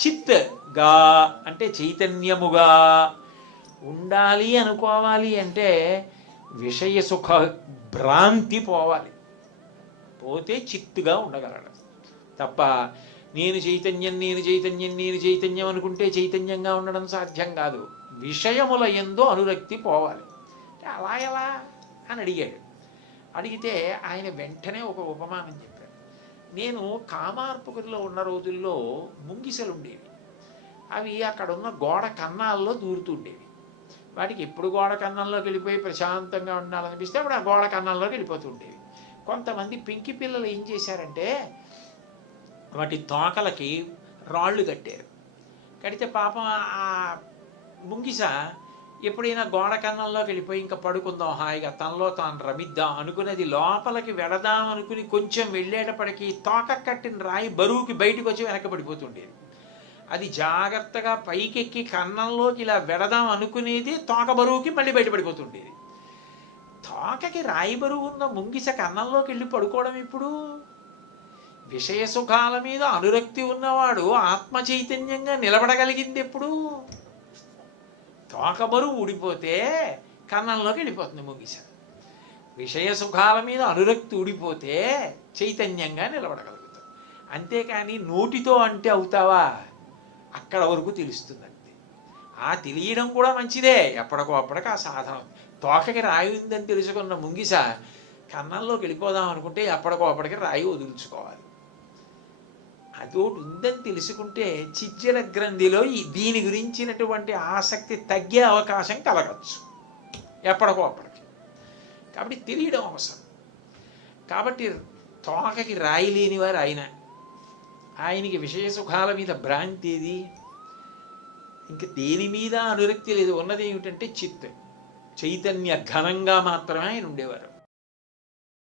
చిత్గా అంటే చైతన్యముగా ఉండాలి అనుకోవాలి అంటే విషయ సుఖ భ్రాంతి పోవాలి, పోతే చిత్తుగా ఉండగలడు తప్ప నేను చైతన్యం నేను చైతన్యం నేను చైతన్యం అనుకుంటే చైతన్యంగా ఉండడం సాధ్యం కాదు. విషయముల యందు అనురక్తి పోవాలి. అంటే అలా ఎలా అని అడిగాడు. అడిగితే ఆయన వెంటనే ఒక ఉపమానం చెప్పాడు. నేను కామార్పుకురిలో ఉన్న రోజుల్లో ముంగిసలు ఉండేవి. అవి అక్కడ ఉన్న గోడ కన్నాల్లో దూరుతుండేవి. వాటికి ఎప్పుడు గోడ కన్నంలోకి వెళ్ళిపోయి ప్రశాంతంగా ఉండాలనిపిస్తే అప్పుడు ఆ గోడ కన్నంలోకి వెళ్ళిపోతుండేవి. కొంతమంది పెంకి పిల్లలు ఏం చేశారంటే వాటి తోకలకి రాళ్ళు కట్టారు. కడితే పాపం ఆ ముంగిస ఎప్పుడైనా గోడ కన్నంలోకి వెళ్ళిపోయి ఇంకా పడుకుందాం హాయిగా తనలో తాను రమిద్దాం అనుకునేది లోపలికి వెళదాం అనుకుని కొంచెం వెళ్ళేటప్పటికి తోక కట్టిన రాయి బరువుకి బయటకు వచ్చి వెనక పడిపోతుండేది. అది జాగ్రత్తగా పైకెక్కి కన్నంలోకి ఇలా వెళదాం అనుకునేది తోక బరువుకి మళ్ళీ బయటపడిపోతుండేది. తోకకి రాయి బరువు ఉన్న ముంగిస కన్నంలోకి వెళ్ళి పడుకోవడం ఇప్పుడు. విషయ సుఖాల మీద అనురక్తి ఉన్నవాడు ఆత్మ చైతన్యంగా నిలబడగలిగింది ఎప్పుడు? తోక బరువు ఊడిపోతే కన్నంలోకి వెళ్ళిపోతుంది ముంగిస. విషయ సుఖాల మీద అనురక్తి ఊడిపోతే చైతన్యంగా నిలబడగలుగుతాం. అంతేకాని నోటితో అంటే అవుతావా? అక్కడ వరకు తెలుస్తుంది అంతే. ఆ తెలియడం కూడా మంచిదే, ఎప్పటికో అప్పటికి ఆ సాధన. తోకకి రాయి ఉందని తెలుసుకున్న ముంగిస కన్నంలోకి వెళ్ళిపోదాం అనుకుంటే ఎప్పటికో అప్పటికి రాయి వదులుచుకోవాలి. అదోటి ఉందని తెలుసుకుంటే చిజ్జల గ్రంథిలో దీని గురించినటువంటి ఆసక్తి తగ్గే అవకాశం కలగచ్చు ఎప్పటికో అప్పటికి. కాబట్టి తెలియడం అవసరం. కాబట్టి తోకకి రాయి లేనివారు ఆయనకి విషయ సుఖాల మీద భ్రాంతి ఏది? ఇంక దేని మీద అనురక్తి లేదు. ఉన్నది ఏమిటంటే చైతన్య ఘనంగా మాత్రమే ఆయన ఉండేవారు.